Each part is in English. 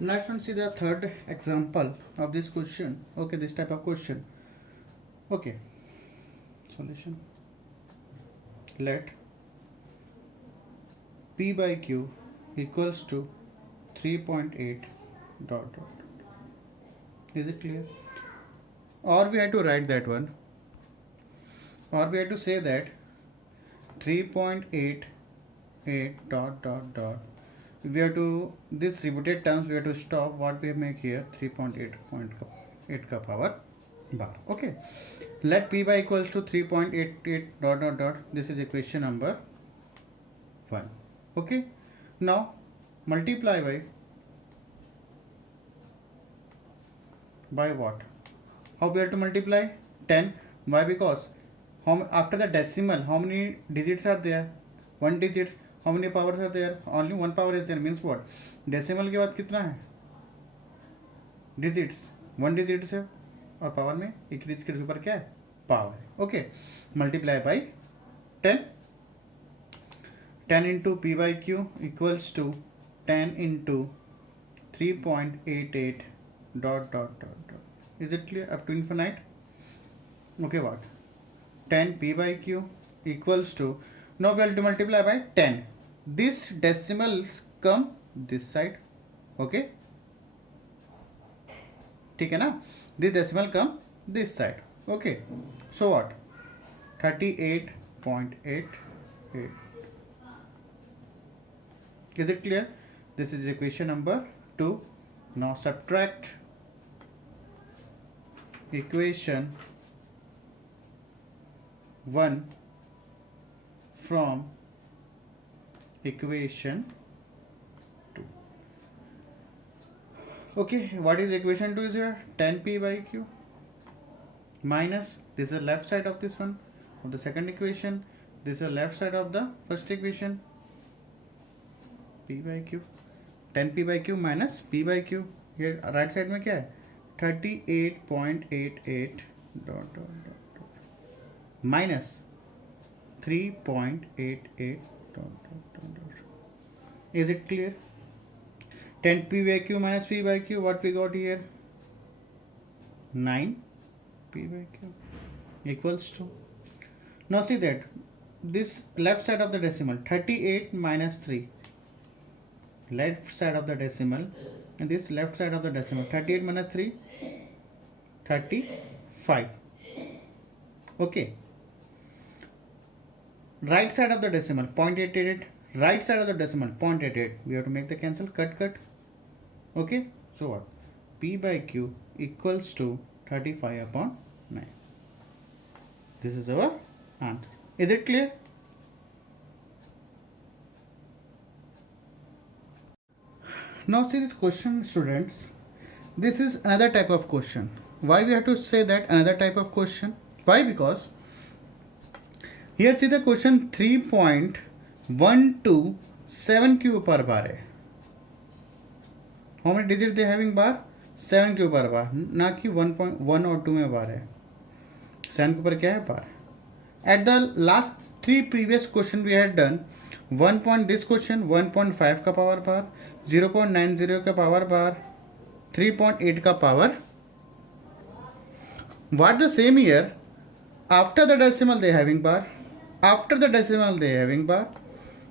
Let's see the third example of this question. Okay, this type of question. Okay, solution. Let P by Q equals to 3.8 dot dot. Is it clear? Or we have to write that one. Or we have to say that 3.88 dot dot dot. We have to this repeated terms we have to stop. What we make here 3.8 ka power bar. Okay. Let P by equals to 3.88 dot dot dot. This is equation number 1. Okay. Now multiply by what? How we have to multiply? 10. Why? Because after the decimal, how many digits are there? 1 digits. How many powers are there? Only 1 power is there. Means what? Decimal के बाद कितना है? Digits. 1 digits है और power में एक digit के ऊपर क्या है? पावर है. Okay. Multiply by 10. 10 into P by Q equals to 10 into 3.88 dot dot dot dot. Is it clear? Up to infinite. Okay, what? 10 P by Q equals to, now we have to multiply by 10. This decimals come this side. Okay, ठीक है ना? This decimal come this side. Okay, so what? 38.88. Is it clear? This is equation number 2. Now subtract equation 1 from equation 2. Okay, what is equation 2 is here? 10P by Q minus, this is the left side of this one of the second equation, this is the left side of the first equation, P by Q. 10P by Q minus P by Q. Here right side में क्या है? 38.88 dot dot dot dot minus 3.88 dot dot dot dot. Is it clear? 10P by Q minus P by Q. What we got here? 9P by Q equals to. Now see that this left side of the decimal 38 minus 3. Left side of the decimal and this left side of the decimal 38 minus 3 35. Okay, right side of the decimal 0.88, right side of the decimal 0.88. We have to make the cancel, cut. Okay, so what? P by Q equals to 35 upon 9. This is our answer. Is it clear? Now see this question, students. This is another type of question. Why we have to say that another type of question? Why? Because here see the question 3.127 के ऊपर बार है. How many digits they having bar? 7 के ऊपर बार, ना कि 1.1 और 2 में बार है. 7 के ऊपर क्या है? बार. At the last 3 previous question we had done, 1 point this question 1.5 का पावर बार, 0.90 का पावर बार, 3.8 का power. What the same here? After the decimal they having bar, after the decimal they having bar,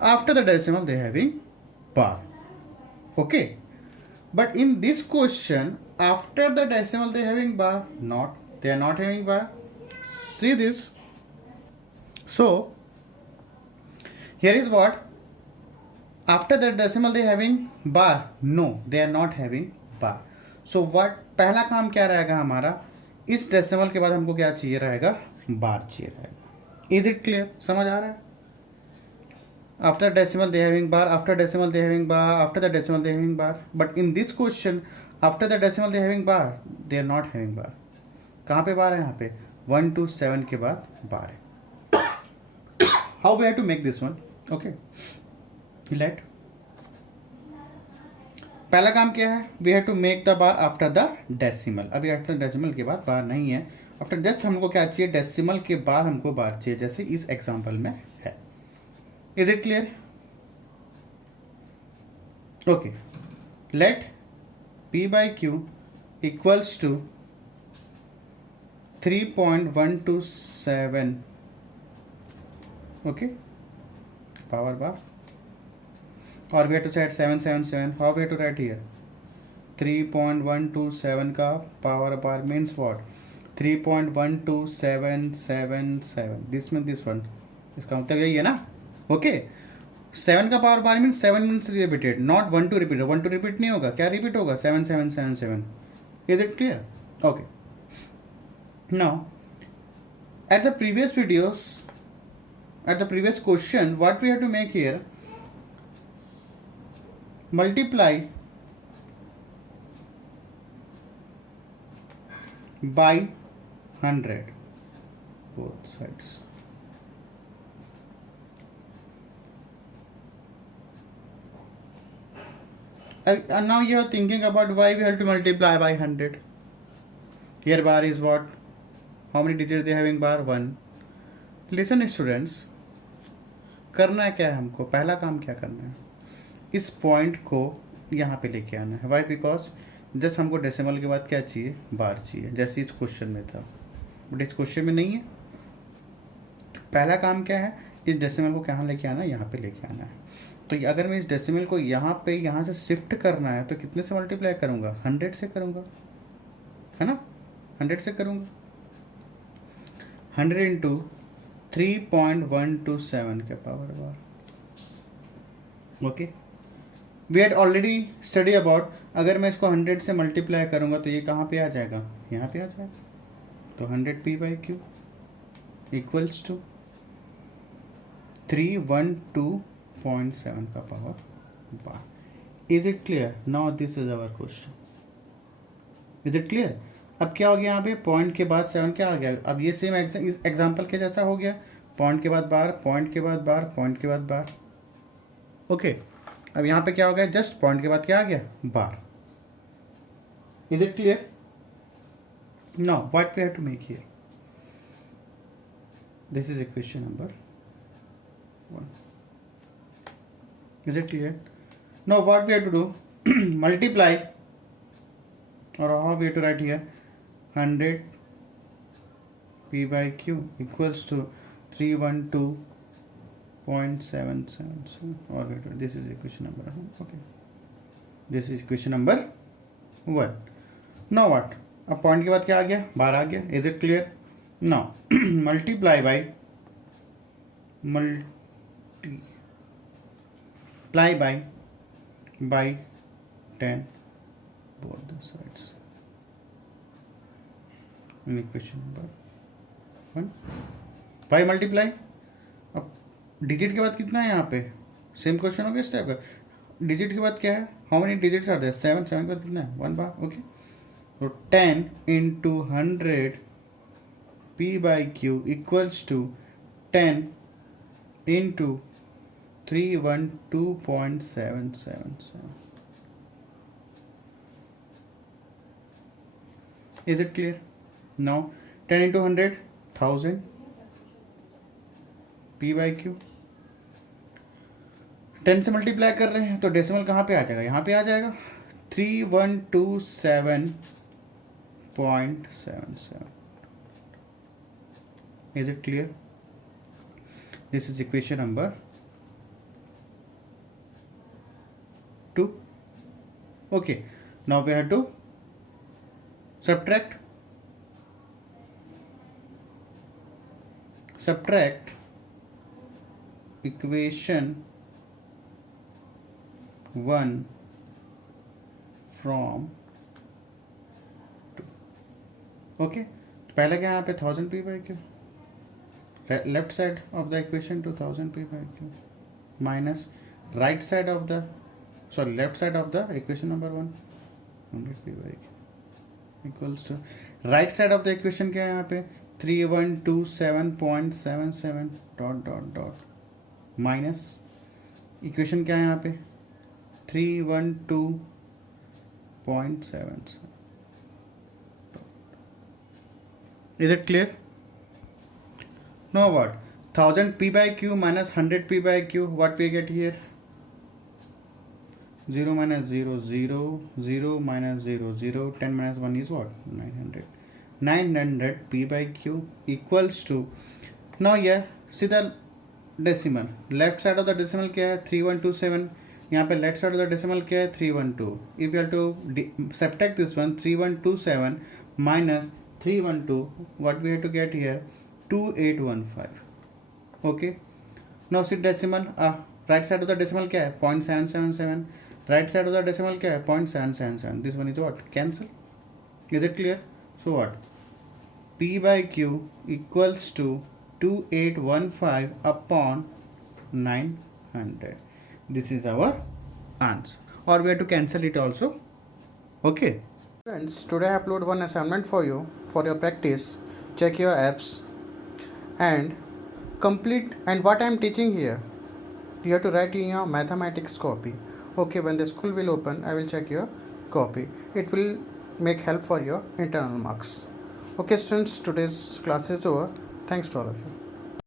after the decimal they having bar. Okay, but in this question after the decimal they having bar, not, they are not having bar. See this. So here is what? After the decimal they having bar? No, they are not having bar. So what? पहला काम क्या रहेगा हमारा? इस decimal के बाद हमको क्या चाहिए रहेगा? बार चाहिए रहेगा. Is it clear? समझ आ रहा है? After decimal they having bar, after decimal they having bar, after the decimal they having bar. But in this question after the decimal they having bar, they are not having bar. कहाँ पे बार है? यहाँ पे 1 to 7 के बाद bar है. How we have to make this one? Okay, let पहला काम क्या है? We have to make the bar after the decimal. अभी आफ्टर डेसिमल के बाद बार नहीं है. आफ्टर जस्ट हमको क्या चाहिए? डेसिमल के बाद हमको बार चाहिए, जैसे इस एग्जांपल में है. Is it clear? Okay, let P by Q equals to 3.127, okay, power bar, or we have to say 777. How we have to write here? 3.127 का power bar means what? 3.12777. This means this one. इसका मतलब यही है ना? Okay. 7 का power bar means 7 means repeated, not 1 to repeat. 1 to repeat नहीं होगा. क्या रिपीट होगा? 7777. Is it clear? Okay. Now at the previous videos, at the previous question, what we have to make here, multiply by 100 both sides. And now you are thinking about why we have to multiply by 100. Here bar is what? How many digits they having bar? 1. Listen students, करना क्या है हमको? पहला काम क्या करना है? इस पॉइंट को यहाँ पे लेके आना है. वाई? बिकॉज जस्ट हमको डेसिमल के बाद क्या चाहिए? बार चाहिए, जैसे इस क्वेश्चन में था, बट इस क्वेश्चन में नहीं है. पहला काम क्या है? इस डेसिमल को कहाँ लेके आना है? यहाँ पे लेके आना है. तो अगर मैं इस डेसिमल को यहाँ पे यहाँ से शिफ्ट करना है तो कितने से मल्टीप्लाई करूँगा? 100 से करूँगा, है ना? 100 से करूँगा. 100 इंटू 3.127 के power bar. Okay, we had already study about, अगर मैं इसको 100 से मल्टीप्लाई करूँगा तो ये कहाँ पे आ जाएगा? यहाँ पे आ जाएगा. तो 100 P by Q equals to 312.7 का power bar. Is it clear? Now this is our question. Is it clear? अब क्या हो गया यहाँ पे? पॉइंट के बाद 7 क्या आ गया? अब ये सेम इस एग्जाम्पल के जैसा हो गया. पॉइंट के बाद बार, पॉइंट के बाद बार, पॉइंट के बाद बार. ओके, अब यहाँ पे क्या हो गया? जस्ट पॉइंट के बाद क्या आ गया? Bar. Is it clear? Now what we have to make here? This is equation number 1. Is it clear? Now what we have to do? Multiply, or how we have to write here? 100 P by Q equals to 312.777. Or this is equation number 1. Okay, this is equation number 1. Now what? अब point के बाद क्या आ गया? बार आ गया. Is it clear? Now multiply by 10 both the sides in equation number 1. Why multiply? अब digit के बाद कितना है यहाँ पे? सेम क्वेश्चन हो गया इस टाइप का. डिजिट के बाद क्या है? How many digits are there? 7. 7 के बाद कितना है? 1 बार. ओके, तो 10 into 100 P by Q equals to 10 into 312.777. Is it clear? Now 10 into 100, 1000 P by Q. 10 से मल्टीप्लाई कर रहे हैं तो डेसिमल कहाँ पे आ जाएगा? यहाँ पे आ जाएगा. 3127.77. Is it clear? This is equation number 2. Okay, now we have to subtract equation 1 from 2. Okay, पहले क्या यहाँ पे 1000 P by Q, left side of the equation to 1000 P by Q minus right side of the, sorry, left side of the equation number 1, 100 P by Q equals to right side of the equation क्या है यहाँ पे? 3127.77 dot minus equation क्या है यहाँ पे? 312.77. Is it clear? Now what? 1000 P by Q minus 100 P by Q, what we get here? 0 minus 0 0, 0 minus 0 0, 10 minus 1 is what? 900. 900 p by q equals to, now here see the decimal, left side of the decimal क्या है 3127, यहाँ पे left side of the decimal क्या है 312. If you have to subtract this one 3127 minus 312, what we have to get here 2815. okay, now see decimal, right side of the decimal क्या है 0.777, right side of the decimal क्या है 0.777, this one is what, cancel. Is it clear? So what, p by q equals to 2815 upon 900. This is our answer, or we have to cancel it also. Okay friends, today I upload one assignment for you for your practice. Check your apps and complete, and what I am teaching here you have to write in your mathematics copy. Okay, when the school will open I will check your copy. It will make help for your internal marks. Okay students, today's class is over. Thanks to all of you.